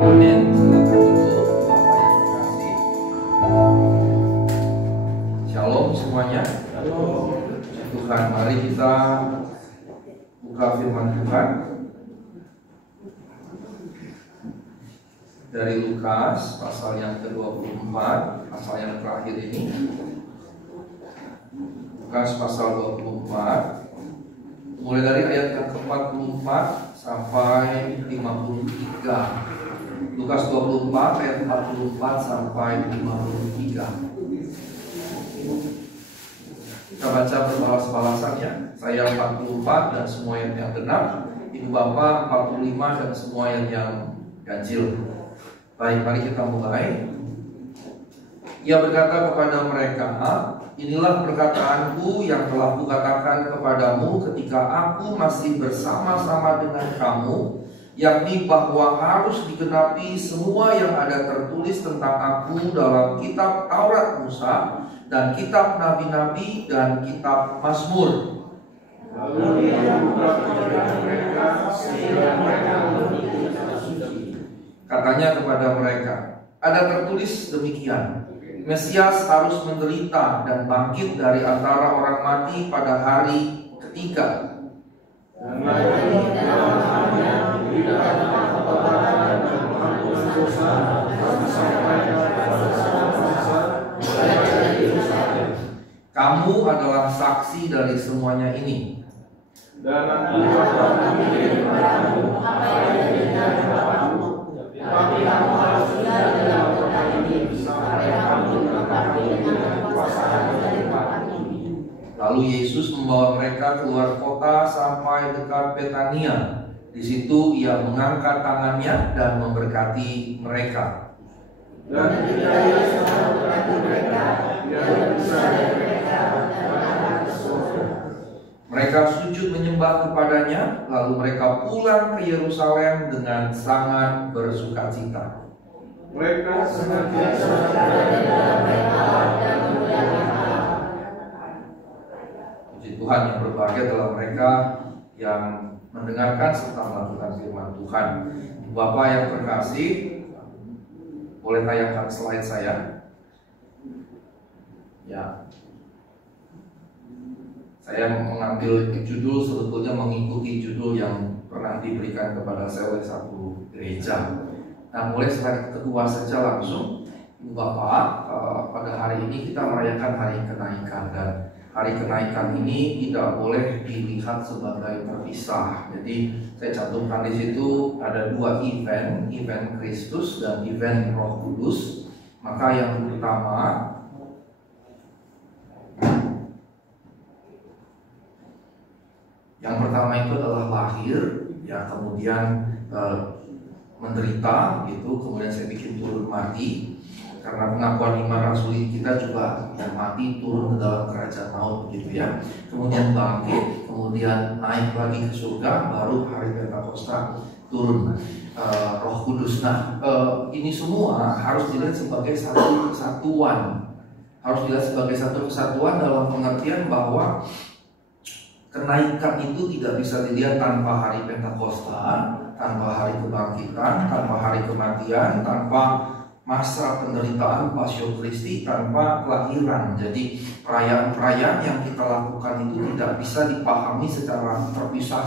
Amin. Silakan duduk, Bapak yang terkasih. Shalom semuanya. Tuhan, mari kita buka firman Tuhan dari Lukas pasal yang ke-24, pasal yang terakhir ini. Lukas pasal 24, mulai dari ayat yang ke-44 sampai 53. Lukas 24 ayat 44 sampai 53. Kita baca berbalas-balasannya. Saya 44 dan semua yang benar, Ibu Bapak 45 dan semua yang ganjil. Baik, mari kita mulai. Ia berkata kepada mereka, inilah perkataanku yang telah kukatakan kepadamu ketika aku masih bersama-sama dengan kamu, yakni bahwa harus digenapi semua yang ada tertulis tentang aku dalam kitab Taurat Musa dan kitab Nabi-Nabi dan kitab Mazmur. Lalu dia membuka mereka sehingga mereka mengerti kitab suci. Katanya kepada mereka, ada tertulis demikian, Mesias harus menderita dan bangkit dari antara orang mati pada hari ketiga. Dan lagi dalam namanya diberikan kebenaran dan pengampunan dosa sampai kepada bangsa mulai dari Yerusalem. Kamu adalah saksi dari semuanya ini. Dan aku akan mengirim kepadamu apa yang didengar kepadamu, tapi kamu harus tinggal di dalam kota ini sampai kamu dilengkapi dengan kekuasaan dari Bapa ini. Lalu Yesus membawa mereka keluar kota sampai dekat Betania. Di situ ia mengangkat tangannya dan memberkati mereka. Dan ketika ia sedang memberkati mereka, ia berpisah dari mereka dan menghadap ke surga. Mereka sujud menyembah kepadanya, lalu mereka pulang ke Yerusalem dengan sangat bersukacita. Mereka senantiasa berada di dalam mereka dan memuliakan Allah. Puji Tuhan, yang berbahagia adalah mereka yang mendengarkan serta melakukan firman Tuhan. Bapak yang terkasih, boleh tayangkan slide saya? Ya. Saya mengambil judul sebetulnya mengikuti judul yang pernah diberikan kepada saya oleh satu gereja. Nah, mulai slide kedua saja langsung. Ibu Bapak, pada hari ini kita merayakan hari kenaikan, dan hari kenaikan ini tidak boleh dilihat sebagai terpisah. Jadi saya cantumkan di situ ada dua event Kristus dan event Roh Kudus. Maka yang pertama, itu adalah lahir, ya, kemudian menderita, gitu, kemudian saya bikin turun mati. Karena pengakuan iman rasuli kita juga yang mati turun ke dalam kerajaan maut, begitu ya. Kemudian bangkit, kemudian naik lagi ke surga, baru hari Pentakosta turun Roh Kudus. Nah, ini semua harus dilihat sebagai satu kesatuan. Harus dilihat sebagai satu kesatuan dalam pengertian bahwa kenaikan itu tidak bisa dilihat tanpa hari Pentakosta, tanpa hari kebangkitan, tanpa hari kematian, tanpa masa penderitaan Pasio Kristi, tanpa kelahiran. Jadi perayaan-perayaan yang kita lakukan itu tidak bisa dipahami secara terpisah,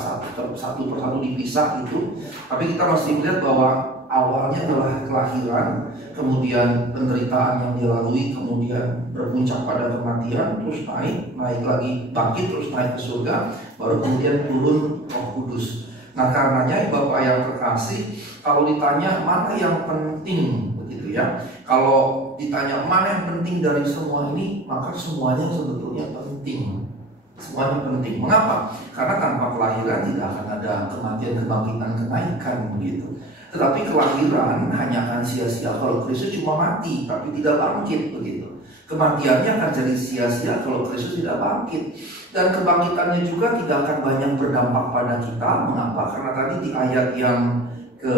satu persatu dipisah itu. Tapi kita mesti melihat bahwa awalnya adalah kelahiran, kemudian penderitaan yang dilalui, kemudian berpuncak pada kematian, terus naik lagi, bangkit, terus naik ke surga, baru kemudian turun Roh Kudus. Nah, karenanya Bapak yang terkasih, kalau ditanya mana yang penting, begitu ya. Kalau ditanya mana yang penting dari semua ini, maka semuanya sebetulnya penting. Semuanya penting. Mengapa? Karena tanpa kelahiran tidak akan ada kematian, kebangkitan, kenaikan, begitu. Tetapi kelahiran hanya akan sia-sia kalau Kristus cuma mati tapi tidak bangkit, begitu. Kematiannya akan jadi sia-sia kalau Kristus tidak bangkit. Dan kebangkitannya juga tidak akan banyak berdampak pada kita. Mengapa? Karena tadi di ayat yang ke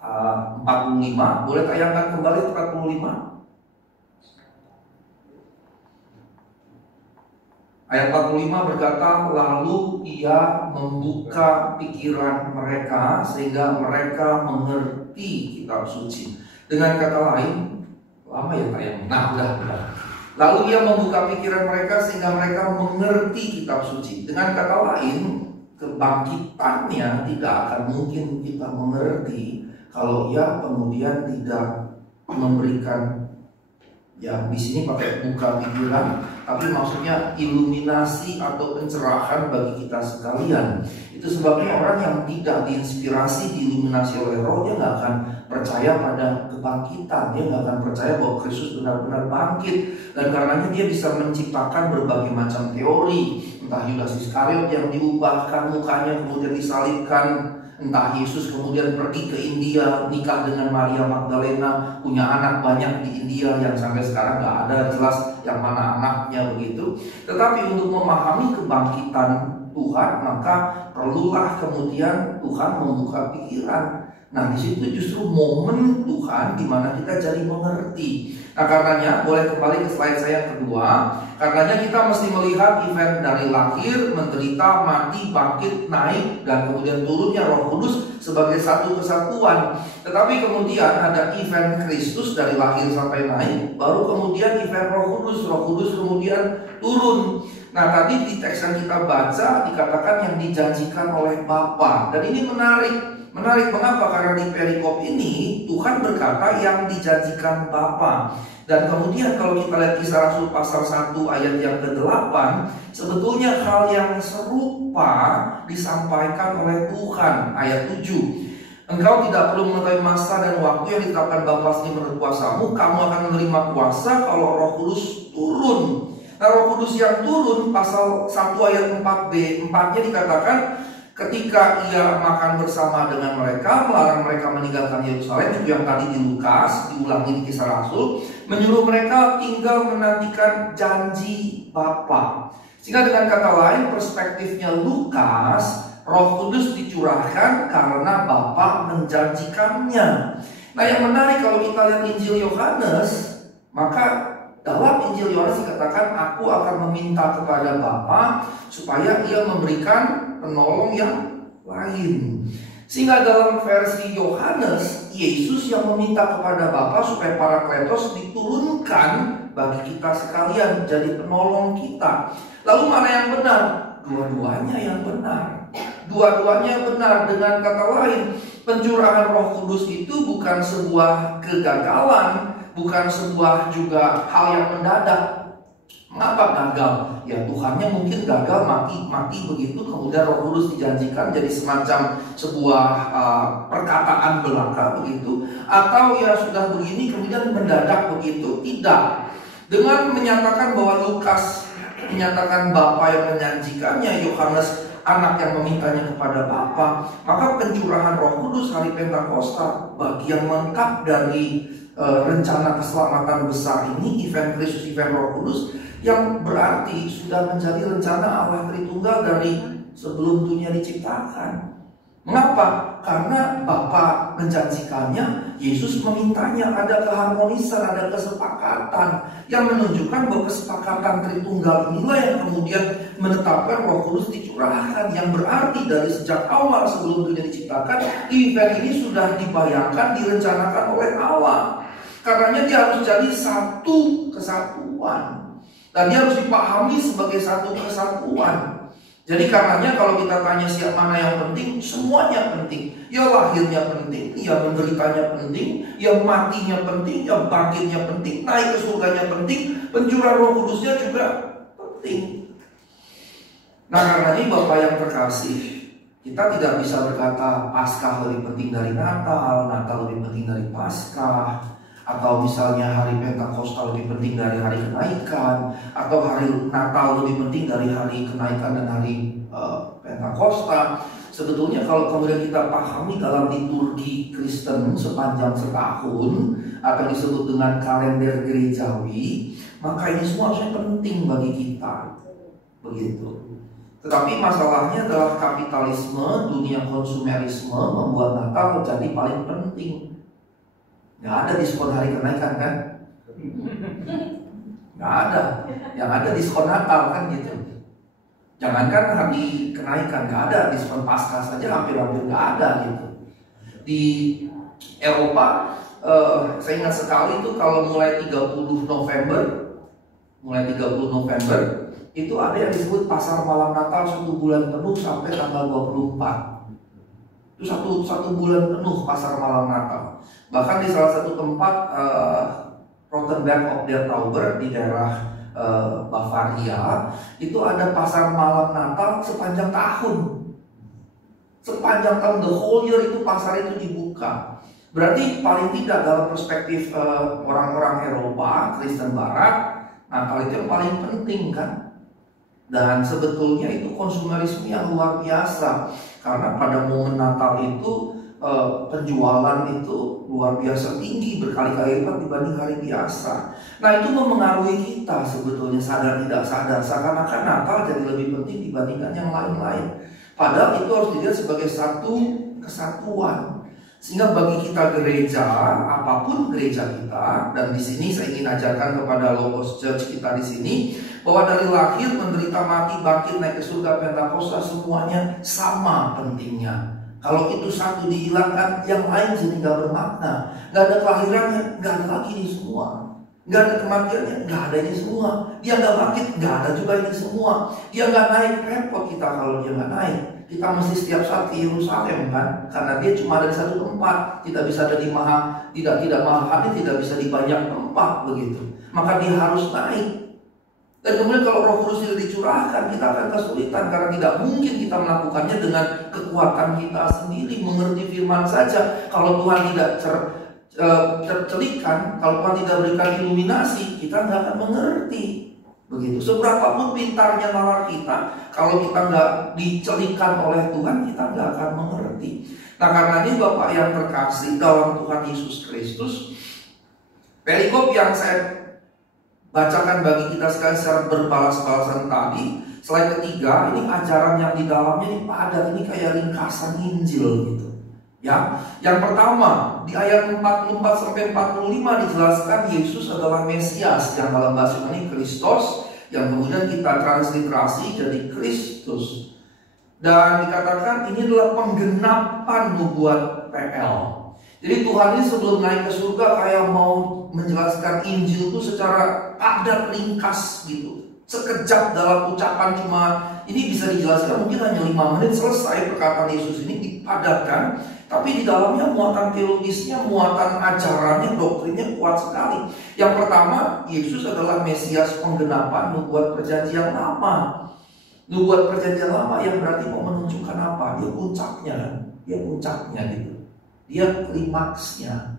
45, boleh tayangkan kembali 45. Ayat 45 berkata, lalu ia membuka pikiran mereka sehingga mereka mengerti kitab suci. Dengan kata lain, lama ya tayang. Nah, udah. Lalu ia membuka pikiran mereka sehingga mereka mengerti kitab suci. Dengan kata lain, kebangkitannya tidak akan mungkin kita mengerti kalau ia kemudian tidak memberikan, ya di sini pakai buka pikiran, tapi maksudnya iluminasi atau pencerahan bagi kita sekalian. Itu sebabnya orang yang tidak diinspirasi, diiluminasi oleh Roh, dia nggak akan percaya pada kebangkitan, dia nggak akan percaya bahwa Kristus benar-benar bangkit. Dan karenanya dia bisa menciptakan berbagai macam teori, entah Yudas Iskariot yang diubahkan mukanya kemudian disalibkan, entah Yesus kemudian pergi ke India, nikah dengan Maria Magdalena, punya anak banyak di India yang sampai sekarang nggak ada jelas yang mana anaknya begitu. Tetapi untuk memahami kebangkitan Tuhan, maka perlulah kemudian Tuhan membuka pikiran. Nah, di situ justru momen Tuhan di mana kita jadi mengerti. Nah, karenanya boleh kembali ke slide saya yang kedua. Karenanya kita mesti melihat event dari lahir, menderita, mati, bangkit, naik, dan kemudian turunnya Roh Kudus sebagai satu kesatuan. Tetapi kemudian ada event Kristus dari lahir sampai naik, baru kemudian event Roh Kudus. Roh Kudus kemudian turun. Nah, tadi di teks yang kita baca dikatakan yang dijanjikan oleh Bapa. Dan ini menarik. Menarik mengapa? Karena di perikop ini Tuhan berkata yang dijanjikan Bapa. Dan kemudian kalau kita lihat Kisah Rasul pasal 1 ayat yang ke-8, sebetulnya hal yang serupa disampaikan oleh Tuhan. Ayat 7, engkau tidak perlu mengetahui masa dan waktu yang ditetapkan Bapa sendiri menurut kuasamu. Kamu akan menerima kuasa kalau Roh Kudus turun. Nah, Roh Kudus yang turun, pasal 1 ayat 4b, 4-nya dikatakan ketika ia makan bersama dengan mereka, melarang mereka meninggalkan Yerusalem, itu yang tadi di Lukas, diulangi di Kisah Rasul, menyuruh mereka tinggal menantikan janji Bapa. Sehingga dengan kata lain, perspektifnya Lukas, Roh Kudus dicurahkan karena Bapa menjanjikannya. Nah, yang menarik kalau kita lihat Injil Yohanes, maka dalam Injil Yohanes dikatakan, aku akan meminta kepada Bapa supaya ia memberikan penolong yang lain. Sehingga dalam versi Yohanes, Yesus yang meminta kepada Bapa supaya Parakletos diturunkan bagi kita sekalian, jadi penolong kita. Lalu mana yang benar? Dua-duanya yang benar. Dua-duanya benar. Dengan kata lain, pencurahan Roh Kudus itu bukan sebuah kegagalan, bukan sebuah juga hal yang mendadak. Mengapa gagal? Ya Tuhannya mungkin gagal, mati begitu, kemudian Roh Kudus dijanjikan jadi semacam sebuah perkataan belaka begitu. Atau ya sudah begini kemudian mendadak begitu. Tidak. Dengan menyatakan bahwa Lukas menyatakan Bapa yang menjanjikannya, Yohanes anak yang memintanya kepada Bapa, maka pencurahan Roh Kudus hari Pentakosta bagian lengkap dari rencana keselamatan besar ini, event Kristus, event Roh Kudus, yang berarti sudah menjadi rencana Allah Tritunggal dari sebelum dunia diciptakan. Mengapa? Karena Bapa menjanjikannya, Yesus memintanya, ada keharmonisan, ada kesepakatan yang menunjukkan bahwa kesepakatan Tritunggal inilah yang kemudian menetapkan Roh Kudus dicurahkan, yang berarti dari sejak awal sebelum dunia diciptakan, event ini sudah dibayangkan, direncanakan oleh Allah. Karenanya dia harus jadi satu kesatuan. Dan dia harus dipahami sebagai satu kesatuan. Jadi karenanya kalau kita tanya siapa mana yang penting, semuanya penting. Ya lahirnya penting, ya menderitanya penting, ya matinya penting, ya bangkitnya penting, naik ke surganya penting, pencurahan Roh Kudusnya juga penting. Nah, karenanya Bapak yang terkasih, kita tidak bisa berkata Paskah lebih penting dari Natal, Natal lebih penting dari Paskah, atau misalnya hari Pentakosta lebih penting dari hari kenaikan, atau hari Natal lebih penting dari hari kenaikan dan hari Pentakosta. Sebetulnya kalau kemudian kita pahami dalam liturgi Kristen sepanjang setahun, atau disebut dengan kalender gerejawi, maka ini semua harusnya penting bagi kita. Begitu. Tetapi masalahnya adalah kapitalisme, dunia konsumerisme membuat Natal menjadi paling penting. Nggak ada diskon hari kenaikan kan? Nggak ada. Yang ada diskon Natal kan gitu. Jangankan hari kenaikan, nggak ada. Diskon Paskah saja hampir-hampir nggak ada gitu. Di Eropa, saya ingat sekali itu kalau mulai 30 November, itu ada yang disebut pasar malam Natal 1 bulan penuh sampai tanggal 24. Itu satu bulan penuh pasar malam Natal. Bahkan di salah satu tempat, Rotenberg of der Tauber di daerah Bavaria, itu ada pasar malam Natal sepanjang tahun. Sepanjang tahun, the whole year itu pasar itu dibuka. Berarti paling tidak dalam perspektif orang-orang Eropa, Kristen Barat, Natal itu yang paling penting kan. Dan sebetulnya itu konsumerisme yang luar biasa. Karena pada momen Natal itu penjualan itu luar biasa tinggi, berkali-kali lipat dibanding hari biasa. Nah, itu memengaruhi kita sebetulnya sadar tidak sadar. Seakan-akan Natal jadi lebih penting dibandingkan yang lain-lain. Padahal itu harus dilihat sebagai satu kesatuan. Sehingga bagi kita gereja, apapun gereja kita, dan di sini saya ingin ajarkan kepada Logos Church kita di sini, bahwa dari lahir, menderita, mati, bangkit, naik ke surga, Pentakosta, semuanya sama pentingnya. Kalau itu satu dihilangkan, yang lain jadi nggak bermakna. Nggak ada kelahirannya, nggak ada lagi ini semua. Nggak ada kematiannya, nggak ada ini semua. Dia nggak bangkit, nggak ada juga ini semua. Dia nggak naik, repot kita kalau dia nggak naik. Kita mesti setiap saat ke Yerusalem kan, karena dia cuma ada di satu tempat. Tidak bisa ada di tidak mahal, tidak bisa di banyak tempat begitu. Maka dia harus naik. Dan kemudian kalau Roh Kudus tidak dicurahkan, kita akan kesulitan karena tidak mungkin kita melakukannya dengan kekuatan kita sendiri. Mengerti firman saja, kalau Tuhan tidak tercelikan, kalau Tuhan tidak berikan iluminasi, kita nggak akan mengerti. Begitu. Seberapapun pintarnya nalar kita, kalau kita nggak dicelikan oleh Tuhan, kita nggak akan mengerti. Nah, karenanya Bapak yang terkasih dalam Tuhan Yesus Kristus, perikop yang saya bacakan bagi kita sekalian secara berbalas-balasan tadi, slide ketiga, ini ajaran yang di dalamnya ini padat, ini kayak ringkasan Injil gitu. Ya, yang pertama di ayat 44 sampai 45 dijelaskan Yesus adalah Mesias, yang dalam bahasa Yunani Kristos, yang kemudian kita transliterasi jadi Kristus. Dan dikatakan ini adalah penggenapan nubuat PL. Jadi Tuhan ini sebelum naik ke surga kayak mau menjelaskan Injil itu secara padat ringkas gitu. Sekejap dalam ucapan, cuma ini bisa dijelaskan mungkin hanya 5 menit selesai perkataan Yesus ini dipadatkan. Tapi di dalamnya muatan teologisnya, muatan ajarannya, doktrinnya kuat sekali. Yang pertama, Yesus adalah Mesias penggenapan nubuat perjanjian lama. Nubuat perjanjian lama yang berarti mau menunjukkan apa? Dia puncaknya, gitu. Dia klimaksnya.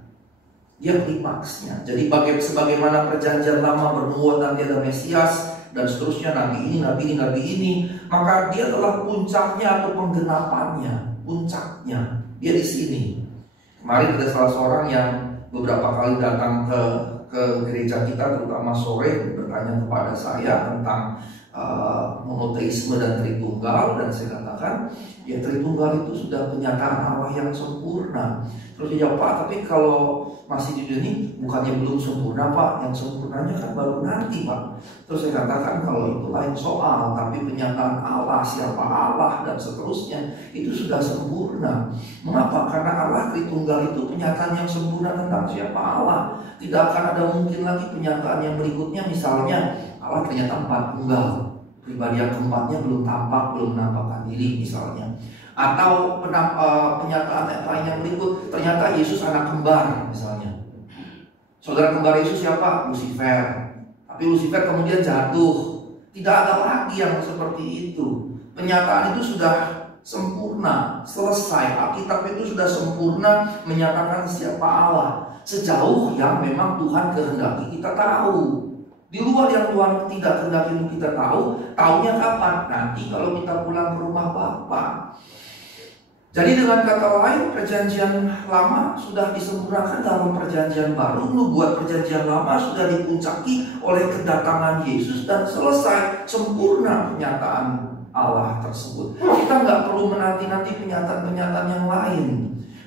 Jadi sebagaimana perjanjian lama bernubuat nanti ada Mesias dan seterusnya, nabi ini, maka dia adalah puncaknya atau penggenapannya, puncaknya. Dia di sini. Kemarin ada salah seorang yang beberapa kali datang ke gereja kita, terutama sore, bertanya kepada saya tentang monoteisme dan Tritunggal, dan saya katakan ya Tritunggal itu sudah penyataan Allah yang sempurna. Terus dia jawab, Pak, tapi kalau masih di dunia bukannya belum sempurna, Pak, yang sempurnanya kan baru nanti, Pak. Terus saya katakan kalau itu lain soal, tapi penyataan Allah, siapa Allah dan seterusnya itu sudah sempurna. Mengapa? Karena Allah Tritunggal itu penyataan yang sempurna tentang siapa Allah. Tidak akan ada mungkin lagi penyataan yang berikutnya, misalnya Allah ternyata 4 tunggal, pribadi yang keempatnya belum tampak, belum menampakkan diri misalnya. Atau penyataan yang lain yang berikut, ternyata Yesus anak kembar misalnya. Saudara kembar Yesus siapa? Lucifer. Tapi Lucifer kemudian jatuh. Tidak ada lagi yang seperti itu. Penyataan itu sudah sempurna, selesai. Alkitab itu sudah sempurna menyatakan siapa Allah, sejauh yang memang Tuhan kehendaki kita tahu. Di luar yang Tuhan tidak kehendaki kita tahu, taunya kapan? Nanti kalau kita pulang ke rumah Bapa. Jadi dengan kata lain, perjanjian lama sudah disempurnakan dalam perjanjian baru. Nubuat perjanjian lama sudah dipuncaki oleh kedatangan Yesus dan selesai, sempurna penyataan Allah tersebut. Kita nggak perlu menanti-nanti penyataan-penyataan yang lain.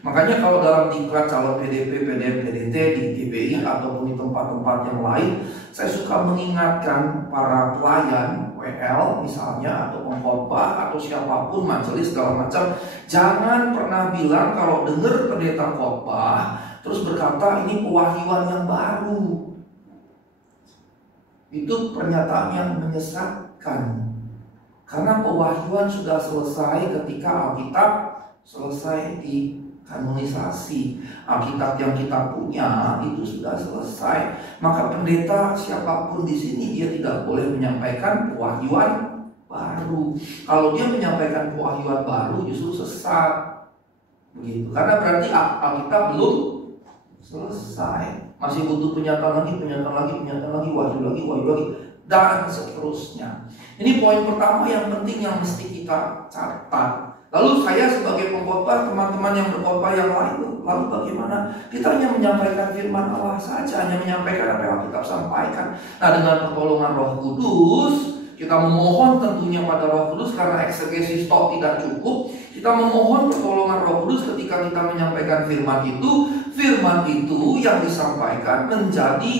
Makanya kalau dalam diklat calon PDP, PDM, PDT di GBI ataupun di tempat-tempat yang lain, saya suka mengingatkan para pelayan WL misalnya, atau pengkhotbah atau siapapun, majelis segala macam, jangan pernah bilang kalau dengar pendeta khotbah terus berkata ini pewahyuan yang baru. Itu pernyataan yang menyesatkan, karena pewahyuan sudah selesai ketika Alkitab selesai dikanonisasi. Alkitab yang kita punya itu sudah selesai. Maka pendeta siapapun di sini dia tidak boleh menyampaikan pewahyuan baru. Kalau dia menyampaikan pewahyuan baru justru sesat. Begitu. Karena berarti Alkitab belum selesai. Masih butuh pernyataan lagi, wahyu lagi, dan seterusnya. Ini poin pertama yang penting yang mesti kita catat. Lalu saya sebagai pengkhotbah, teman-teman yang berkhotbah yang lain, lalu bagaimana? Kita hanya menyampaikan firman Allah saja, hanya menyampaikan apa yang Alkitab sampaikan. Nah, dengan pertolongan Roh Kudus, kita memohon tentunya pada Roh Kudus, karena eksegesis tok tidak cukup. Kita memohon pertolongan Roh Kudus ketika kita menyampaikan firman itu yang disampaikan menjadi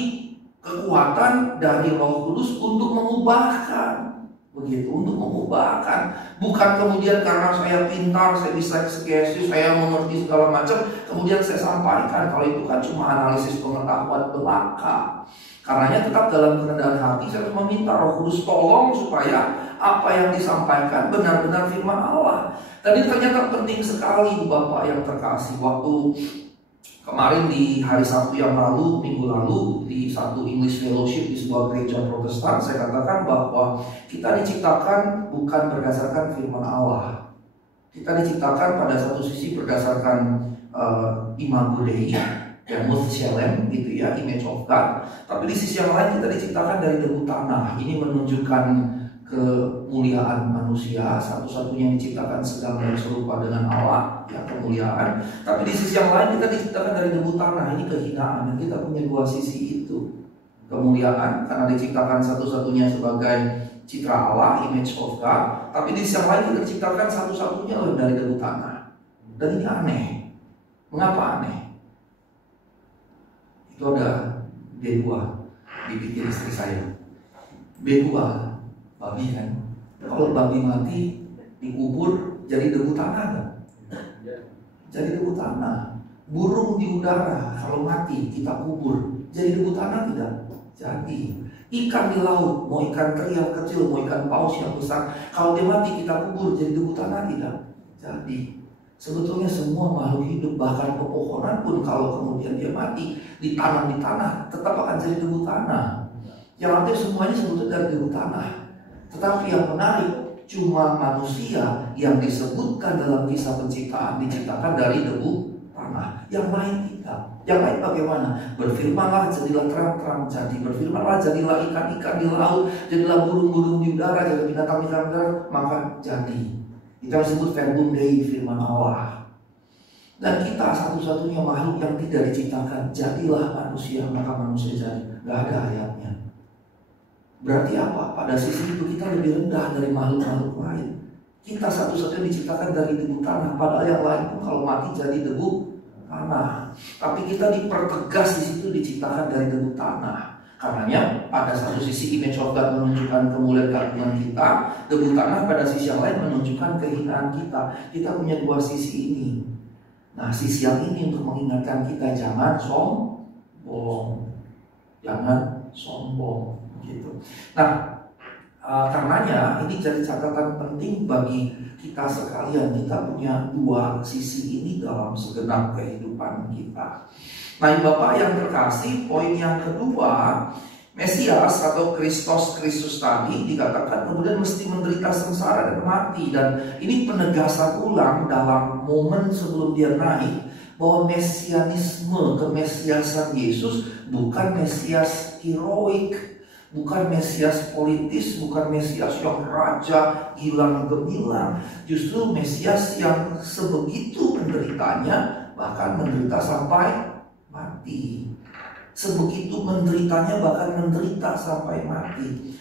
kekuatan dari Roh Kudus untuk mengubahkan. Begitu, untuk mengubahkan. Bukan kemudian karena saya pintar, saya bisa eksegesis, saya mengerti segala macam, kemudian saya sampaikan. Kalau itu kan cuma analisis pengetahuan belaka. Karenanya tetap dalam kerendahan hati saya harus meminta Roh Kudus tolong supaya apa yang disampaikan benar-benar firman Allah. Dan ini ternyata penting sekali, Bapak yang terkasih. Waktu kemarin di hari Sabtu yang lalu, minggu lalu, di satu English Fellowship di sebuah gereja Protestan, saya katakan bahwa kita diciptakan bukan berdasarkan firman Allah. Kita diciptakan pada satu sisi berdasarkan imago Dei, Muth Shalem, gitu ya, image of God. Tapi di sisi yang lain kita diciptakan dari debu tanah. Ini menunjukkan kemuliaan manusia, satu-satunya yang diciptakan sedang dan serupa dengan Allah, ya, kemuliaan. Tapi di sisi yang lain kita diciptakan dari debu tanah, ini kehinaan. Dan kita punya dua sisi itu, kemuliaan karena diciptakan satu-satunya sebagai citra Allah, image of God. Tapi di sisi yang lain kita diciptakan satu-satunya dari debu tanah. Dan ini aneh. Mengapa aneh? Itu ada B2 dibikin istri saya. B2 babi kan. Kalau babi mati dikubur jadi debu tanah kan? Jadi debu tanah. Burung di udara kalau mati kita kubur jadi debu tanah tidak? Jadi. Ikan di laut, mau ikan teri yang kecil, mau ikan paus yang besar, kalau dia mati kita kubur jadi debu tanah tidak? Jadi. Sebetulnya semua makhluk hidup, bahkan pepohonan pun kalau kemudian dia mati ditanam di tanah tetap akan jadi debu tanah. Yang artinya semuanya sebetulnya dari debu tanah. Tetapi yang menarik, cuma manusia yang disebutkan dalam kisah penciptaan diciptakan dari debu tanah. Yang lain tidak. Yang lain bagaimana? Berfirmanlah jadilah terang-terang jadi. Berfirmanlah jadilah ikan-ikan di laut, jadilah burung-burung di udara, jadilah binatang-binatang darat, maka jadi. Kita disebut verbum Dei, firman Allah. Dan kita satu-satunya makhluk yang tidak diciptakan. Jadilah manusia, maka manusia jadi. Gak ada ayatnya. Berarti apa? Pada sisi itu kita lebih rendah dari makhluk-makhluk lain. Kita satu-satunya diciptakan dari debu tanah. Padahal yang lain pun kalau mati jadi debu tanah. Tapi kita dipertegas di situ diciptakan dari debu tanah. Karenanya pada satu sisi image of God menunjukkan kemuliaan keagungan kita, debu tanah pada sisi yang lain menunjukkan kehinaan kita. Kita punya dua sisi ini. Nah, sisi yang ini untuk mengingatkan kita jangan sombong, jangan sombong, gitu. Nah, karenanya ini jadi catatan penting bagi kita sekalian. Kita punya dua sisi ini dalam segenap kehidupan kita. Nah, Bapak yang terkasih, poin yang kedua, Mesias atau Kristus tadi dikatakan kemudian mesti menderita sengsara dan mati. Dan ini penegasan ulang dalam momen sebelum dia naik bahwa mesianisme, kemesiasan Yesus bukan Mesias heroik, bukan Mesias politis, bukan Mesias yang raja gilang gemilang. Justru Mesias yang sebegitu menderitanya, bahkan menderita sampai mati. Sebegitu menderitanya, bahkan menderita sampai mati.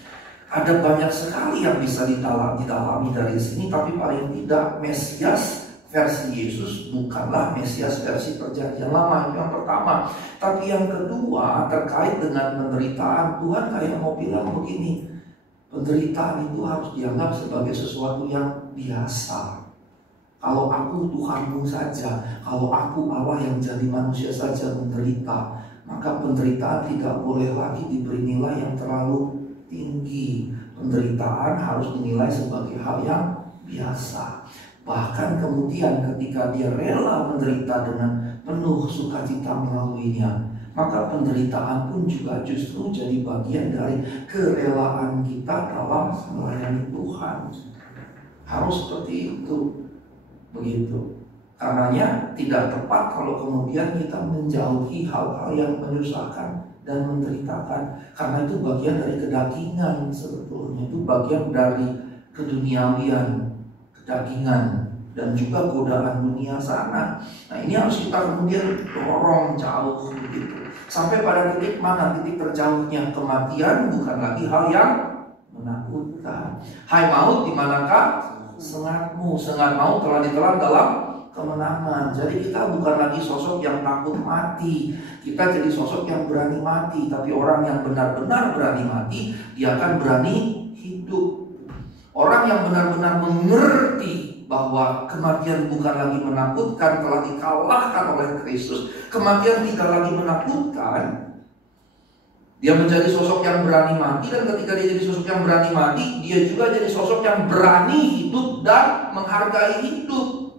Ada banyak sekali yang bisa didalami dari sini, tapi paling tidak Mesias versi Yesus bukanlah Mesias versi perjanjian lama, itu yang pertama. Tapi yang kedua terkait dengan penderitaan, Tuhan kayak mau bilang begini, penderitaan itu harus dianggap sebagai sesuatu yang biasa. Kalau aku Tuhanmu saja, kalau aku Allah yang jadi manusia saja menderita, maka penderitaan tidak boleh lagi diberi nilai yang terlalu tinggi. Penderitaan harus dinilai sebagai hal yang biasa. Bahkan kemudian ketika dia rela menderita dengan penuh sukacita melaluinya, maka penderitaan pun juga justru jadi bagian dari kerelaan kita dalam melayani Tuhan. Harus seperti itu. Begitu. Karenanya tidak tepat kalau kemudian kita menjauhi hal-hal yang menyusahkan dan menderitakan. Karena itu bagian dari kedagingan sebetulnya. Itu bagian dari keduniawian, kedagingan, dan juga godaan dunia sana. Nah ini harus kita kemudian dorong jauh begitu. Sampai pada titik mana? Titik terjauhnya kematian bukan lagi hal yang menakutkan. Hai maut, di manakah sengatmu? Sengat maut telah ditelan dalam kemenangan. Jadi kita bukan lagi sosok yang takut mati. Kita jadi sosok yang berani mati. Tapi orang yang benar-benar berani mati, dia akan berani hidup. Orang yang benar-benar mengerti bahwa kematian bukan lagi menakutkan, telah dikalahkan oleh Kristus. Kematian tidak lagi menakutkan. Dia menjadi sosok yang berani mati, dan ketika dia jadi sosok yang berani mati, dia juga jadi sosok yang berani hidup dan menghargai hidup.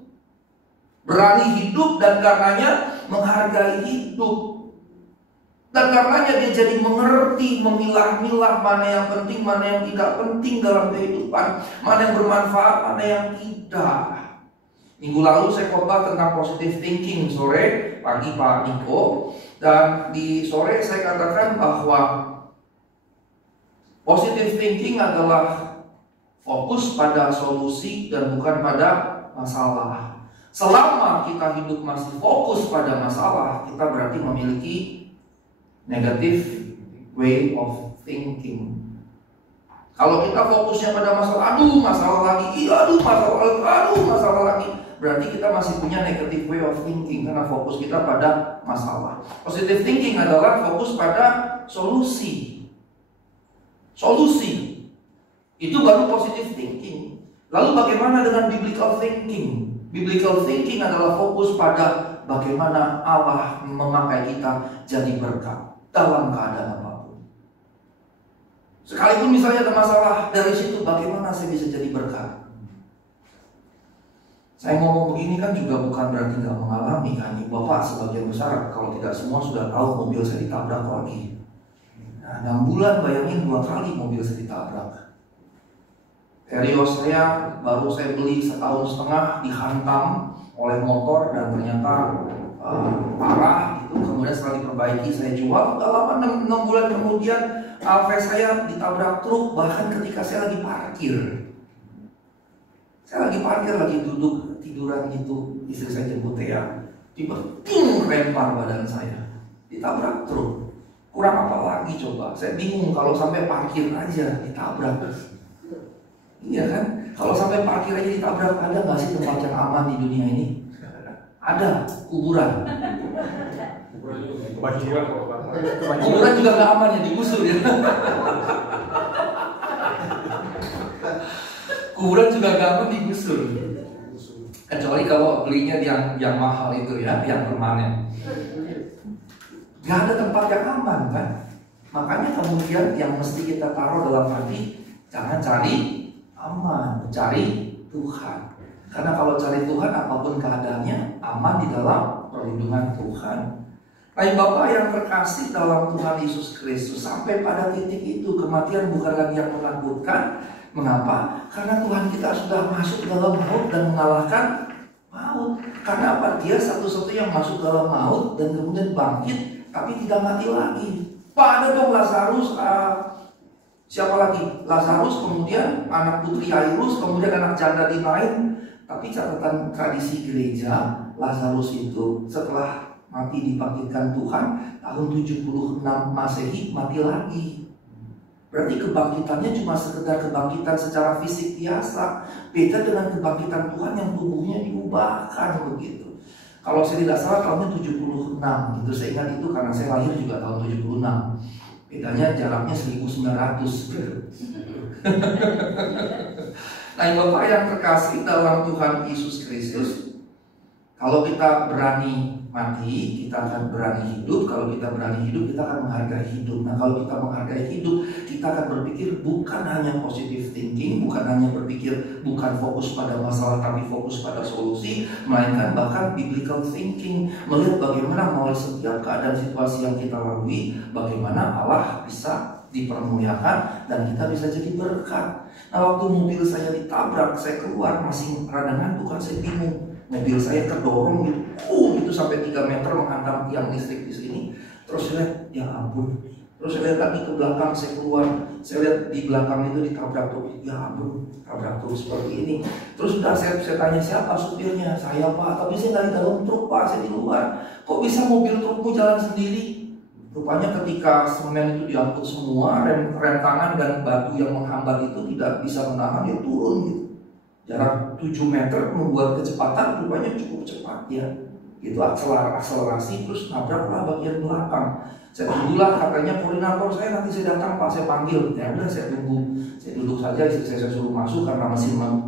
Berani hidup dan karenanya menghargai hidup. Dan karenanya dia jadi mengerti, memilah-milah mana yang penting, mana yang tidak penting dalam kehidupan, mana yang bermanfaat, mana yang tidak. Minggu lalu saya khotbah tentang positive thinking sore, pagi Pak Niko. Dan di sore saya katakan bahwa positive thinking adalah fokus pada solusi dan bukan pada masalah. Selama kita hidup masih fokus pada masalah, kita berarti memiliki negative way of thinking. Kalau kita fokusnya pada masalah, masalah lagi, masalah lagi, berarti kita masih punya negative way of thinking karena fokus kita pada masalah. Positive thinking adalah fokus pada solusi. Solusi itu baru positive thinking. Lalu bagaimana dengan biblical thinking? Biblical thinking adalah fokus pada bagaimana Allah memakai kita jadi berkat dalam keadaan apapun. Sekalipun misalnya ada masalah, dari situ bagaimana saya bisa jadi berkat. Saya ngomong begini kan juga bukan berarti nggak mengalami kan. Bapak sebagian besar kalau tidak semua sudah tahu mobil saya ditabrak lagi. Nah, 6 bulan bayangin 2 kali mobil saya ditabrak. Vario saya baru saya beli 1,5 tahun dihantam oleh motor dan ternyata parah gitu. Kemudian setelah diperbaiki saya jual. Gak lama 6 bulan kemudian Alfa saya ditabrak truk, bahkan ketika saya lagi parkir. Saya lagi parkir, lagi duduk tiduran gitu, istri saya jemput Tea, tiba-tiba lempar badan saya, ditabrak truk. Kurang apa lagi coba? Saya bingung kalau sampai parkir aja ditabrak. Iya kan? Kalau sampai parkir aja ditabrak, ada nggak sih tempat yang aman di dunia ini? Ada, kuburan. Kuburan juga nggak aman ya, digusur ya. Kuburan juga nggak aman, digusur. Kecuali kalau belinya yang mahal itu ya, yang permanen. Gak ada tempat yang aman kan? Makanya kemudian yang mesti kita taruh dalam hati, jangan cari aman, cari Tuhan. Karena kalau cari Tuhan, apapun keadaannya aman di dalam perlindungan Tuhan. Nah, Bapak yang terkasih dalam Tuhan Yesus Kristus, sampai pada titik itu kematian bukan lagi yang menakutkan. Mengapa? Karena Tuhan kita sudah masuk dalam maut dan mengalahkan maut. Karena apa? Dia satu-satunya yang masuk dalam maut dan kemudian bangkit, tapi tidak mati lagi. Pak, ada dong Lazarus, siapa lagi? Lazarus, kemudian anak putri Yairus, kemudian anak janda di lain. Tapi catatan tradisi gereja, Lazarus itu setelah mati dibangkitkan Tuhan tahun 76 Masehi mati lagi. Berarti kebangkitannya cuma sekedar kebangkitan secara fisik biasa. Beda dengan kebangkitan Tuhan yang tubuhnya diubahkan begitu. Kalau saya tidak salah tahunnya 76 gitu. Saya ingat itu karena saya lahir juga tahun 76. Bedanya jaraknya 1900 gitu. Nah, Bapak yang terkasih dalam Tuhan Yesus Kristus, kalau kita berani mati, kita akan berani hidup. Kalau kita berani hidup, kita akan menghargai hidup. Nah, kalau kita menghargai hidup, kita akan berpikir bukan hanya positive thinking, bukan hanya berpikir bukan fokus pada masalah, tapi fokus pada solusi, melainkan bahkan biblical thinking, melihat bagaimana melalui setiap keadaan situasi yang kita lalui, bagaimana Allah bisa dipermuliakan dan kita bisa jadi berkat. Nah, waktu mobil saya ditabrak, saya keluar masih rada ngantuk kan, saya bingung. Mobil saya terdorong gitu, itu sampai 3 meter menghantam tiang listrik di sini. Terus saya lihat, ya ampun. Terus saya lihat lagi ke belakang, saya keluar, saya lihat di belakang itu ditabrak tuh, ya ampun, tabrak tuh seperti ini. Terus udah saya tanya siapa supirnya, saya Pak, tapi saya nggak di dalam truk Pak, saya di luar. Kok bisa mobil trukmu jalan sendiri? Rupanya ketika semen itu diangkut semua, rem tangan dan batu yang menghambat itu tidak bisa menahan, ya turun gitu. Jarak 7 meter membuat kecepatan rupanya cukup cepat ya. Itu akselerasi terus nabraklah bagian belakang. Saya tunggulah, katanya koordinator saya nanti saya datang Pak, saya panggil. Ya udah saya tunggu. Saya duduk saja, saya suruh masuk karena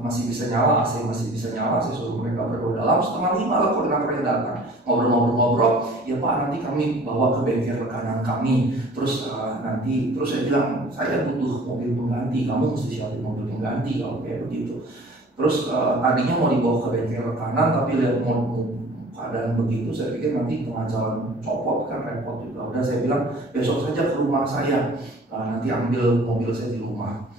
masih bisa nyala, AC masih bisa nyala. Saya suruh mereka berdua dalam. 4:30 lah koordinatornya datang. Ngobrol-ngobrol, ya Pak nanti kami bawa ke bengkel rekanan kami. Terus terus saya bilang saya butuh mobil pengganti, kamu mesti siapin mobil pengganti kalau kayak begitu. Terus tadinya mau dibawa ke bengkel rekanan, tapi lihat mau keadaan begitu, saya pikir nanti tengah jalan copot kan repot juga. Udah saya bilang besok saja ke rumah saya, nanti ambil mobil saya di rumah.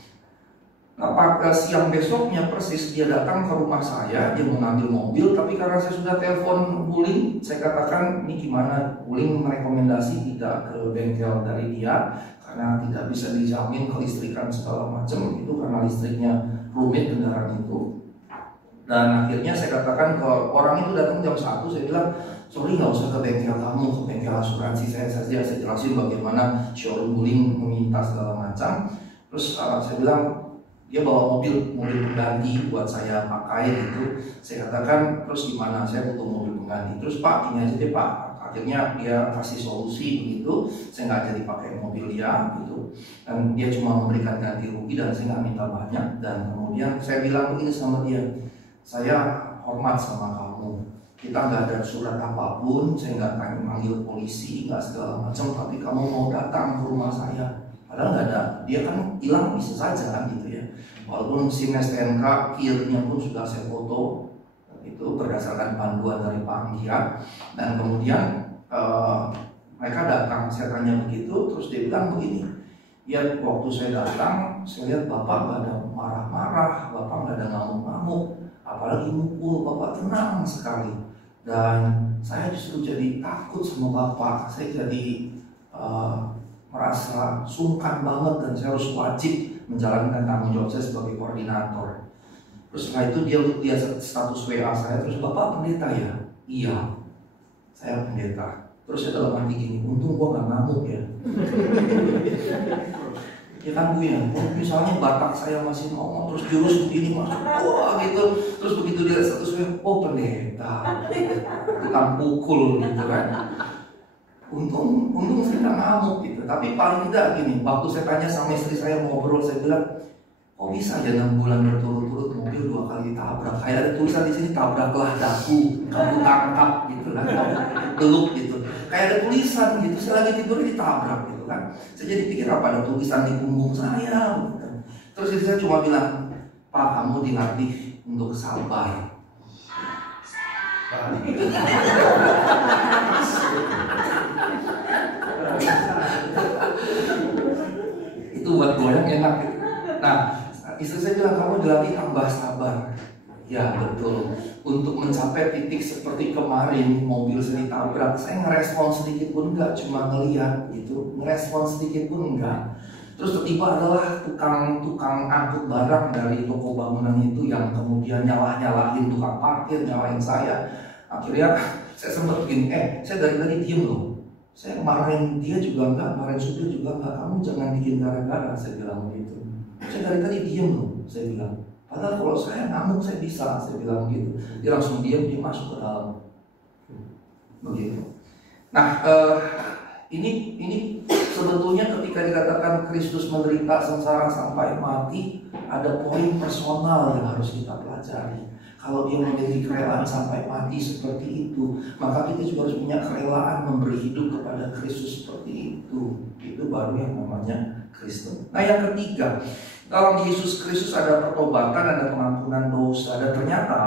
Nah, siang besoknya persis dia datang ke rumah saya, dia mengambil mobil, tapi karena saya sudah telepon Wuling, saya katakan ini gimana, Wuling merekomendasi tidak ke bengkel dari dia karena tidak bisa dijamin kelistrikan segala macam itu karena listriknya rumit kendaraan itu. Dan akhirnya saya katakan ke orang itu datang jam 1, saya bilang sorry nggak usah ke bengkel kamu, ke bengkel asuransi saya saja. Saya jelasin bagaimana showroom Wuling meminta segala macam. Terus saya bilang dia bawa mobil pengganti buat saya pakai gitu. Saya katakan terus gimana, saya butuh mobil pengganti. Terus Pak gini aja deh Pak. Akhirnya dia kasih solusi begitu, saya nggak jadi pakai mobil dia gitu, dan dia cuma memberikan ganti rugi dan saya nggak minta banyak. Dan kemudian saya bilang begini sama dia, saya hormat sama kamu, kita nggak ada surat apapun, saya nggak akan manggil polisi, nggak segala macam, tapi kamu mau datang ke rumah saya, padahal nggak ada, dia kan hilang bisa saja kan gitu ya. Walaupun SIM STNK, kirnya pun sudah saya foto, itu berdasarkan panduan dari Pak Anggia. Dan kemudian mereka datang, saya tanya begitu, terus dia bilang begini, ya waktu saya datang, saya lihat Bapak nggak ada marah-marah, Bapak nggak ada ngamuk-ngamuk, apalagi mukul, Bapak tenang sekali. Dan saya justru jadi takut sama Bapak, saya jadi merasa sungkan banget dan saya harus wajib menjalankan tanggung jawab saya sebagai koordinator. Terus setelah itu dia lihat status WA saya, terus Bapak pendeta ya? Iya, saya pendeta. Terus saya dalam hati gini, untung gua gak ngamuk ya. Ya kan Bu ya, misalnya batak saya masih ngomong, terus jurus begini masuk, wah gitu. Terus begitu dia lihat status WA, oh pendeta, tukang pukul gitu kan. Untung saya gak ngamuk gitu. Tapi paling tidak gini, waktu saya tanya sama istri saya ngobrol, saya bilang, kok bisa aja 6 bulan berturut-turut mobil 2 kali ditabrak? Kayak ada tulisan di sini, tabraklah daku, kamu tangkap gitu kan, kamu peluk gitu. Kayak ada tulisan gitu, saya lagi tidur ditabrak gitu kan. Saya jadi pikir apa ada tulisan di punggung saya gitu. Terus saya cuma bilang, Pak kamu dilatih untuk sabar. Itu buat goyang enak gitu. Nah, istri saya bilang kamu dilatih tambah sabar. Ya betul. Untuk mencapai titik seperti kemarin mobil saya ditabrak, saya ngerespon sedikit pun enggak, cuma ngeliat gitu, ngerespon sedikit pun enggak. Terus tiba adalah tukang angkut barang dari toko bangunan itu yang kemudian nyalahin tukang parkir, nyalahin saya. Akhirnya saya sempat begini, saya dari tadi diem loh. Saya marahin dia juga enggak, marahin supir juga enggak. Kamu jangan bikin gara-gara, saya bilang begitu. Saya dari tadi diem loh, saya bilang. Padahal kalau saya ngamuk saya bisa, saya bilang gitu. Dia langsung diem, dia masuk ke dalam. Begitu. Nah, ini sebetulnya ketika dikatakan Kristus menderita sengsara sampai mati, ada poin personal yang harus kita pelajari. Kalau dia memiliki kerelaan sampai mati seperti itu, maka kita juga harus punya kerelaan memberi hidup kepada Kristus seperti itu. Itu baru yang namanya Kristen. Nah, yang ketiga, dalam Yesus Kristus ada pertobatan, ada pengampunan dosa. Dan ternyata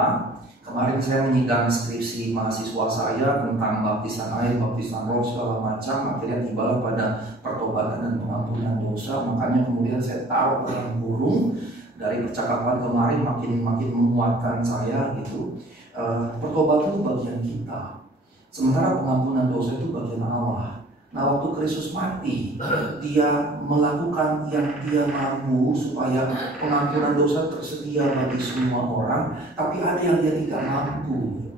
kemarin saya menyidang skripsi mahasiswa saya tentang baptisan air, baptisan roh, segala macam. Akhirnya tibalah pada pertobatan dan pengampunan dosa. Makanya kemudian saya taruh dalam burung. Dari percakapan kemarin makin menguatkan saya gitu. Pertobatan itu bagian kita, sementara pengampunan dosa itu bagian Allah. Nah, waktu Kristus mati, dia melakukan yang dia mampu supaya pengampunan dosa tersedia bagi semua orang. Tapi ada yang dia tidak mampu.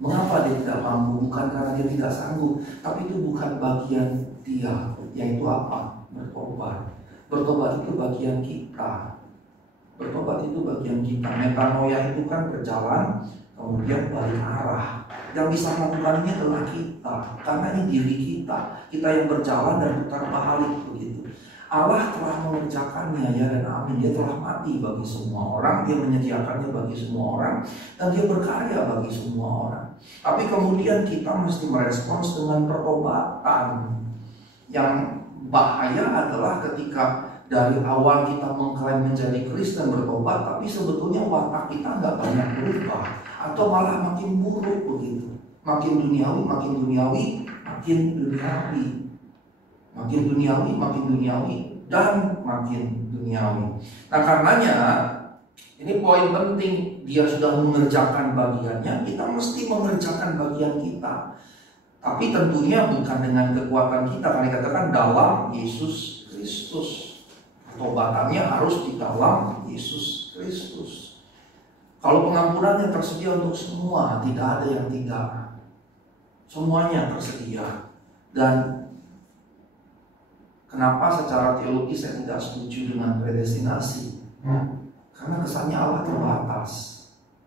Mengapa dia tidak mampu? Bukan karena dia tidak sanggup, tapi itu bukan bagian dia. Yaitu apa? Bertobat. Bertobat itu bagian kita. Bertobat itu bagian kita. Metanoia itu kan berjalan, kemudian balik arah. Yang bisa melakukannya adalah kita, karena ini diri kita. Kita yang berjalan dan putar balik begitu. Allah telah mengerjakannya, ya dan amin. Dia telah mati bagi semua orang, dia menyediakannya bagi semua orang, dan dia berkarya bagi semua orang. Tapi kemudian kita mesti merespons dengan pertobatan. Yang bahaya adalah ketika dari awal kita mengklaim menjadi Kristen bertobat, tapi sebetulnya watak kita nggak banyak berubah, atau malah makin buruk begitu. Makin duniawi, makin duniawi, makin duniawi, makin duniawi, makin duniawi, dan makin duniawi. Nah, karenanya ini poin penting. Dia sudah mengerjakan bagiannya, kita mesti mengerjakan bagian kita. Tapi tentunya bukan dengan kekuatan kita, karena dikatakan dalam Yesus Kristus. Pertobatannya harus di dalam Yesus Kristus. Kalau pengampunannya tersedia untuk semua, tidak ada yang tidak. Semuanya tersedia. Dan kenapa secara teologi saya tidak setuju dengan predestinasi? Karena kesannya Allah terbatas.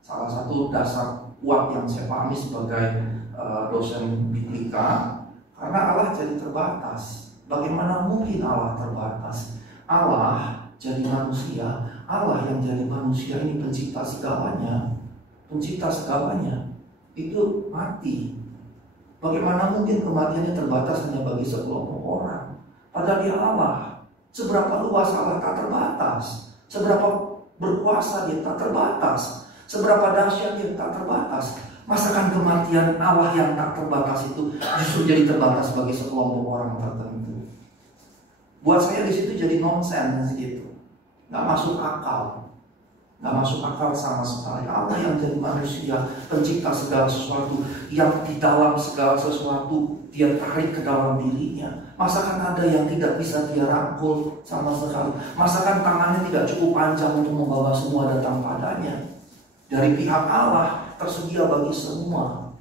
Salah satu dasar kuat yang saya pahami sebagai dosen biblika, karena Allah jadi terbatas. Bagaimana mungkin Allah terbatas? Allah jadi manusia, Allah yang jadi manusia ini pencipta segalanya, itu mati. Bagaimana mungkin kematiannya terbatas hanya bagi sekelompok orang? Padahal dia Allah. Seberapa luas Allah tak terbatas, seberapa berkuasa dia tak terbatas, seberapa dahsyat dia tak terbatas. Masakan kematian Allah yang tak terbatas itu justru jadi terbatas bagi sekelompok orang tertentu? Buat saya di situ jadi nonsens gitu, nggak masuk akal, sama sekali. Allah yang jadi manusia, pencipta segala sesuatu, yang di dalam segala sesuatu dia tarik ke dalam dirinya. Masakan ada yang tidak bisa dia rangkul sama sekali? Masakan tangannya tidak cukup panjang untuk membawa semua datang padanya? Dari pihak Allah tersedia bagi semua.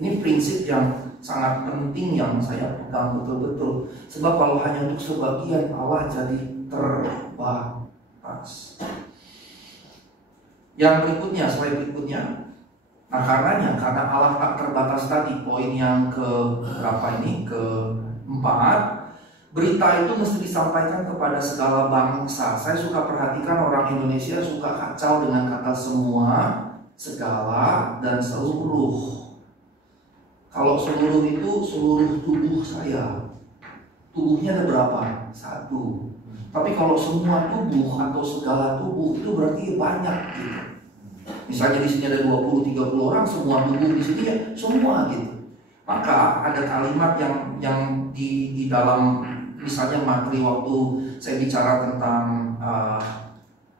Ini prinsip yang sangat penting yang saya pegang betul-betul. Sebab kalau hanya untuk sebagian, Allah jadi terbatas. Yang berikutnya, slide berikutnya. Nah, karena Allah tak terbatas tadi, poin yang ke-berapa ini? Ke-4. Berita itu mesti disampaikan kepada segala bangsa. Saya suka perhatikan orang Indonesia suka kacau dengan kata semua, segala, dan seluruh. Kalau seluruh itu seluruh tubuh saya. Tubuhnya ada berapa? 1. Tapi kalau semua tubuh atau segala tubuh itu berarti banyak gitu. Misalnya di sini ada 20-30 orang, semua tubuh di sini ya semua gitu. Maka ada kalimat yang di dalam misalnya materi waktu saya bicara tentang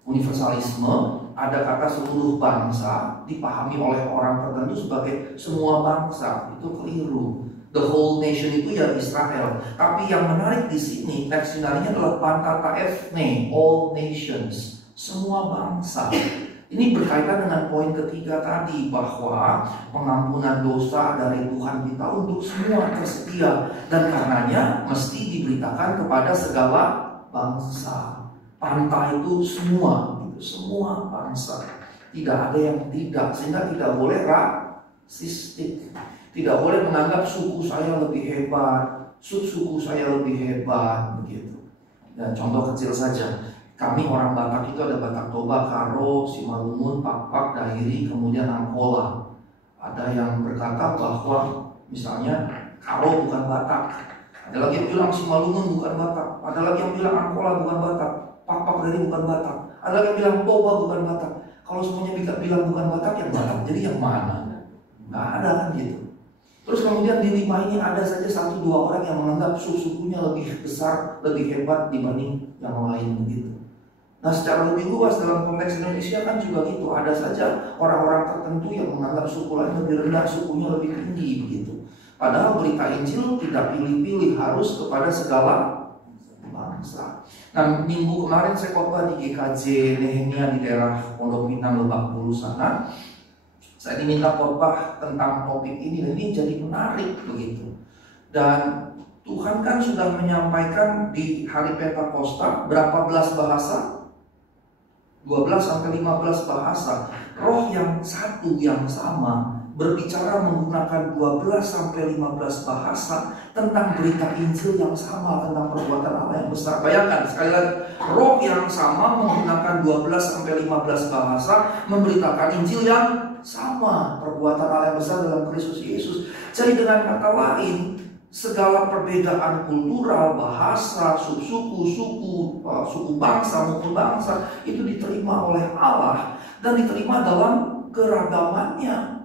universalisme, ada kata seluruh bangsa dipahami oleh orang tertentu sebagai semua bangsa. Itu keliru. The whole nation itu ya Israel. Tapi yang menarik di sini teks sinarinya adalah pantata ethne, all nations, semua bangsa. Ini berkaitan dengan poin ketiga tadi, bahwa pengampunan dosa dari Tuhan kita untuk semua tersedia, dan karenanya mesti diberitakan kepada segala bangsa. Pantai itu semua, semua bangsa. Tidak ada yang tidak, sehingga tidak boleh rasistik. Tidak boleh menganggap suku saya lebih hebat, suku saya lebih hebat, begitu. Dan contoh kecil saja, kami orang Batak itu ada Batak Toba, Karo, Simalungun, Pak, Dairi, kemudian Angkola. Ada yang berkata bahwa misalnya Karo bukan Batak, ada lagi yang bilang Simalungun bukan Batak, ada lagi yang bilang Angkola bukan Batak, Pak, Dairi bukan Batak, ada lagi yang bilang Toba bukan Batak. Kalau semuanya bilang bukan Batak, yang Batak jadi yang mana? Nggak ada kan gitu. Terus kemudian di 5 ini ada saja 1-2 orang yang menganggap sukunya lebih besar, lebih hebat dibanding yang lain begitu. Nah, secara lebih luas dalam konteks Indonesia kan juga gitu. Ada saja orang-orang tertentu yang menganggap suku lain lebih rendah, sukunya lebih tinggi begitu. Padahal berita Injil tidak pilih-pilih, harus kepada segala bangsa. Nah, minggu kemarin saya khotbah di GKJ Nehemia di daerah Pondok Pinang, Lebak Bulus sana. Saya diminta khotbah tentang topik ini, dan ini jadi menarik begitu. Dan Tuhan kan sudah menyampaikan di hari Pentakosta berapa belas bahasa? 12-15 bahasa. Roh yang satu yang sama berbicara menggunakan 12-15 bahasa tentang berita Injil yang sama, tentang perbuatan Allah yang besar. Bayangkan sekali lagi, roh yang sama menggunakan 12-15 bahasa memberitakan Injil yang sama, perbuatan Allah yang besar dalam Kristus Yesus. Jadi dengan kata lain, segala perbedaan kultural, bahasa, suku, suku bangsa maupun bangsa itu diterima oleh Allah dan diterima dalam keragamannya.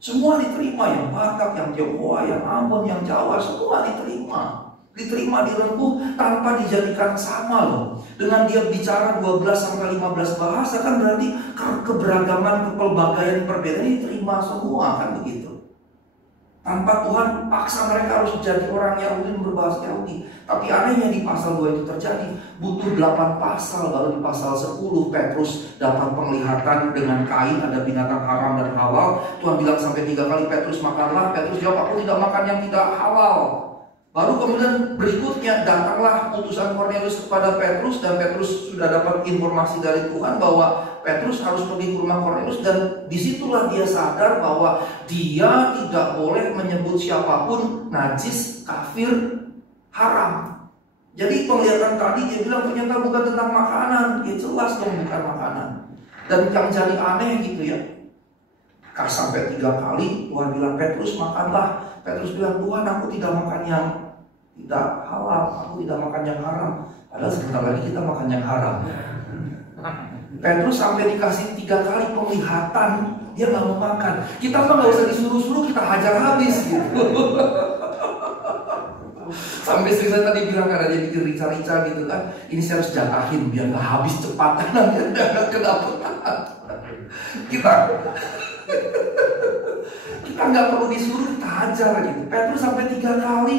Semua diterima, yang Batak, yang Tionghoa, yang Ambon, yang Jawa, semua diterima. Diterima, direngkuh tanpa dijadikan sama loh. Dengan dia bicara 12-15 bahasa kan berarti keberagaman, kepelbagaian, perbedaan ini diterima semua kan begitu. Tanpa Tuhan paksa mereka harus jadi orang Yahudi berbahasa Yahudi. Tapi anehnya di pasal 2 itu terjadi. Butuh 8 pasal, baru di pasal 10 Petrus dapat penglihatan dengan kain, ada binatang haram dan halal. Tuhan bilang sampai 3 kali, Petrus makanlah. Petrus jawab, aku tidak makan yang tidak halal. Baru kemudian berikutnya datanglah utusan Kornelius kepada Petrus, dan Petrus sudah dapat informasi dari Tuhan bahwa Petrus harus pergi ke rumah Kornelius, dan disitulah dia sadar bahwa dia tidak boleh menyebut siapapun najis, kafir, haram. Jadi penglihatan tadi dia bilang ternyata bukan tentang makanan, ya jelas dong bukan makanan. Dan yang jadi aneh gitu ya, sampai 3 kali Tuhan bilang Petrus makanlah. Petrus bilang, Tuhan aku tidak makan yang tidak halal, aku tidak makan yang haram. Padahal sebentar lagi kita makan yang haram. Petrus sampai dikasih 3 kali penglihatan, dia nggak mau makan. Kita kan nggak usah disuruh-suruh, kita hajar habis gitu. Sampai istri saya tadi bilang, karena dia bikin rica-rica gitu kan, ini saya harus jatahin biar nggak habis cepat, nanti nggak kedapetan. Kita nggak perlu disuruh, kita hajar gitu. Petrus sampai 3 kali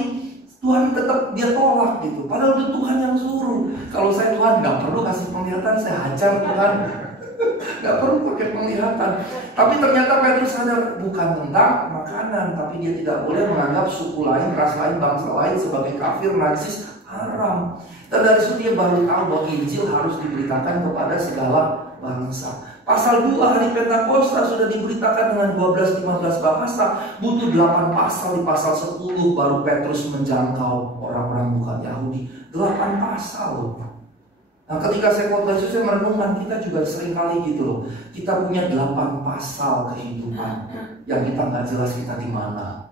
Tuhan tetap dia tolak gitu. Padahal udah Tuhan yang suruh. Kalau saya Tuhan nggak perlu kasih penglihatan, saya hajar Tuhan. Nggak perlu pakai penglihatan. Tapi ternyata Petrus sadar bukan tentang makanan, tapi dia tidak boleh menganggap suku lain, ras lain, bangsa lain sebagai kafir, najis, haram. Dan dari situ dia baru tahu bahwa Injil harus diberitakan kepada segala bangsa. Pasal 2 hari Pentakosta sudah diberitakan dengan 12-15 bahasa. Butuh 8 pasal, di pasal 10 baru Petrus menjangkau orang-orang bukan Yahudi. 8 pasal loh. Nah ketika saya khotbah itu saya merenungkan, kita juga sering kali gitu loh. Kita punya 8 pasal kehidupan yang kita nggak jelas kita di mana.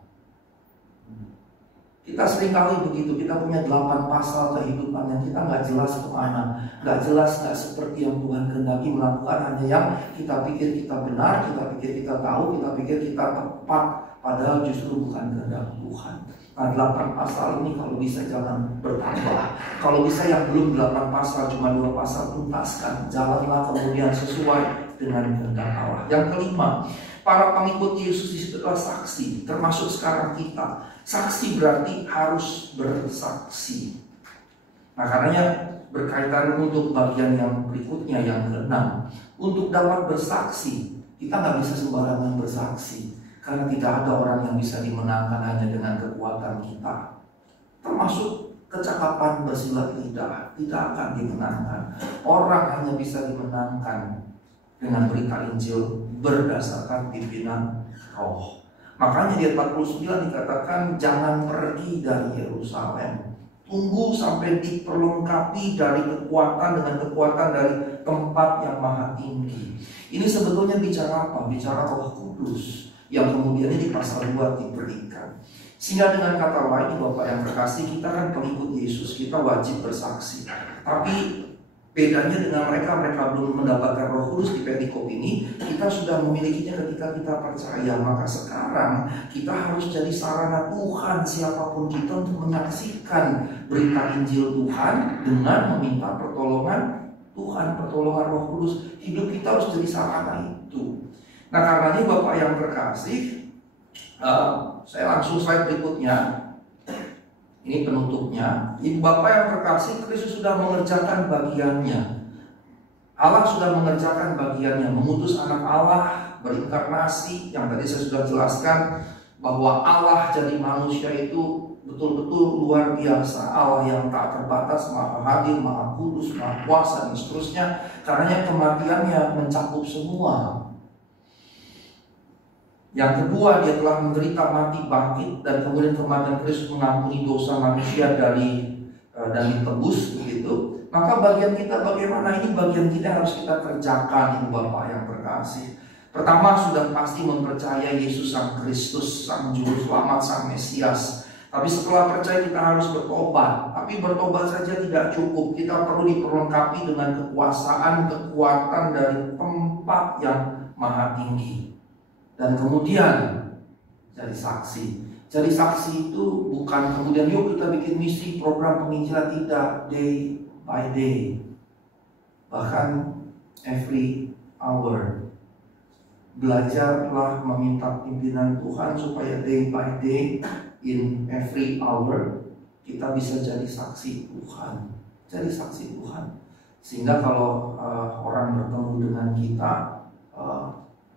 Kita sering kali begitu, kita punya 8 pasal kehidupan yang kita nggak jelas kemana, nggak jelas, nggak seperti yang Tuhan kehendaki melakukan, hanya yang kita pikir kita benar, kita pikir kita tahu, kita pikir kita tepat, padahal justru bukan kehendak Tuhan. Nah 8 pasal ini kalau bisa jangan bertambah. Kalau bisa yang belum 8 pasal, cuma 2 pasal tuntaskan, jalanlah kemudian sesuai dengan kehendak Allah. Yang kelima, para pengikut Yesus itu adalah saksi, termasuk sekarang kita. Saksi berarti harus bersaksi. Nah karenanya berkaitan untuk bagian yang berikutnya, yang ke-6. Untuk dapat bersaksi, kita nggak bisa sembarangan bersaksi, karena tidak ada orang yang bisa dimenangkan hanya dengan kekuatan kita. Termasuk kecakapan bersilat lidah tidak akan dimenangkan. Orang hanya bisa dimenangkan dengan berita Injil berdasarkan pimpinan Roh. Makanya di ayat 49 dikatakan jangan pergi dari Yerusalem. Tunggu sampai diperlengkapi dari kekuatan dengan kekuatan dari tempat yang maha tinggi. Ini sebetulnya bicara apa? Bicara Roh Kudus yang kemudian di pasal 2 diberikan. Sehingga dengan kata lain, Bapak yang terkasih, kita kan pengikut Yesus, kita wajib bersaksi. Tapi bedanya dengan mereka belum mendapatkan Roh Kudus di perikop ini, kita sudah memilikinya ketika kita percaya. Maka sekarang kita harus jadi sarana Tuhan siapapun kita untuk menyaksikan berita Injil Tuhan dengan meminta pertolongan Tuhan, pertolongan Roh Kudus. Hidup kita harus jadi sarana itu. Nah, karenanya Bapak yang terkasih, saya langsung slide berikutnya. Ini penutupnya. Ibu Bapak yang terkasih, Kristus sudah mengerjakan bagiannya. Allah sudah mengerjakan bagiannya, mengutus anak Allah berinkarnasi. Yang tadi saya sudah jelaskan bahwa Allah jadi manusia itu betul-betul luar biasa. Allah yang tak terbatas, maha hadir, maha kudus, maha kuasa, dan seterusnya. Karena kematiannya mencakup semua. Yang kedua, dia telah menderita, mati, bangkit, dan kemudian kematian Kristus mengampuni dosa manusia dan ditebus begitu. Maka bagian kita bagaimana? Ini bagian kita yang harus kita kerjakan, Ibu Bapak yang terkasih. Pertama, sudah pasti mempercayai Yesus Sang Kristus, Sang Juru Selamat, Sang Mesias. Tapi setelah percaya kita harus bertobat. Tapi bertobat saja tidak cukup. Kita perlu diperlengkapi dengan kekuatan dari tempat yang maha tinggi. Dan kemudian jadi saksi. Jadi saksi itu bukan kemudian yuk kita bikin misi program penginjilan, tidak, day by day, bahkan every hour. Belajarlah meminta pimpinan Tuhan supaya day by day, in every hour, kita bisa jadi saksi Tuhan. Jadi saksi Tuhan. Sehingga kalau orang bertemu dengan kita,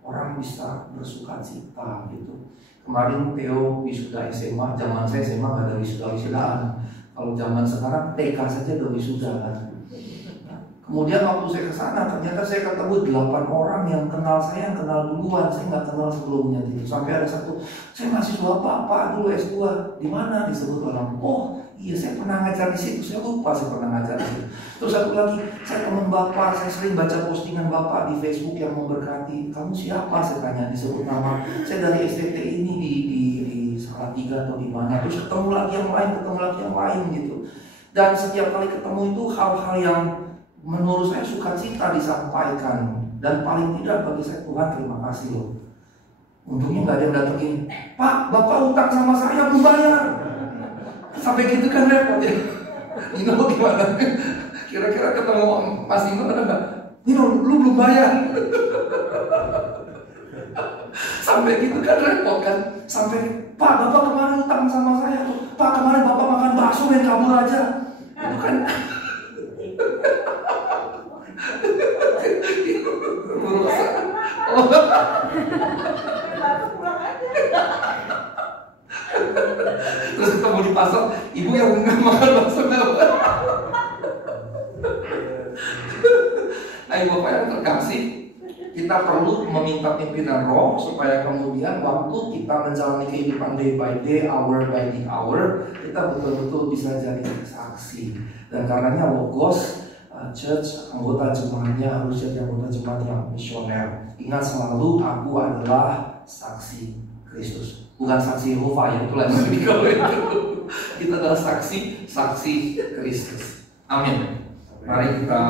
orang bisa bersuka cita gitu. Kemarin Theo wisuda SMA, zaman saya SMA gak ada wisuda-wisudaan. Kalau zaman sekarang TK saja udah wisuda kan. Kemudian waktu saya ke sana ternyata saya ketemu 8 orang yang kenal saya, yang kenal duluan, saya nggak kenal sebelumnya gitu. Sampai ada satu, saya mahasiswa Pak dulu S2, di mana disebut orang. Oh iya, saya pernah ngajar di situ, saya lupa saya pernah ngajar di situ. Terus satu lagi, saya teman Bapak, saya sering baca postingan Bapak di Facebook yang memberkati. Kamu siapa? Saya tanya, disebut nama. Saya dari STT ini di Salatiga atau di mana. Terus ketemu lagi yang lain gitu. Dan setiap kali ketemu itu hal-hal yang menurut saya sukacita disampaikan. Dan paling tidak bagi saya, Tuhan terima kasih loh. Untungnya nggak ada yang datengin, Pak, Bapak utang sama saya belum bayar. Sampai gitu kan repot ya. Nino gimana? Kira-kira ketemu Mas Nino ada nggak? Nino, lu belum bayar. Sampai gitu kan repot kan. Sampai, Pak, Bapak kemarin utang sama saya tuh. Pak, kemarin Bapak makan bakso dan kabur aja. Itu kan. Terus ketemu di pasar, ibu yang nggak makan bakso nggak. Nah, Ibu Bapak yang terkasih, kita perlu meminta pimpinan Roh supaya kemudian waktu kita menjalani kehidupan day by day, hour by the hour, kita betul-betul bisa jadi saksi. Dan karenanya Logos Church, anggota jemaatnya harus jadi anggota jemaat yang misioner. Ingat selalu, aku adalah saksi Kristus, bukan saksi Yehova ya, itu lain lagi. Kita adalah saksi Kristus. Amin. Mari kita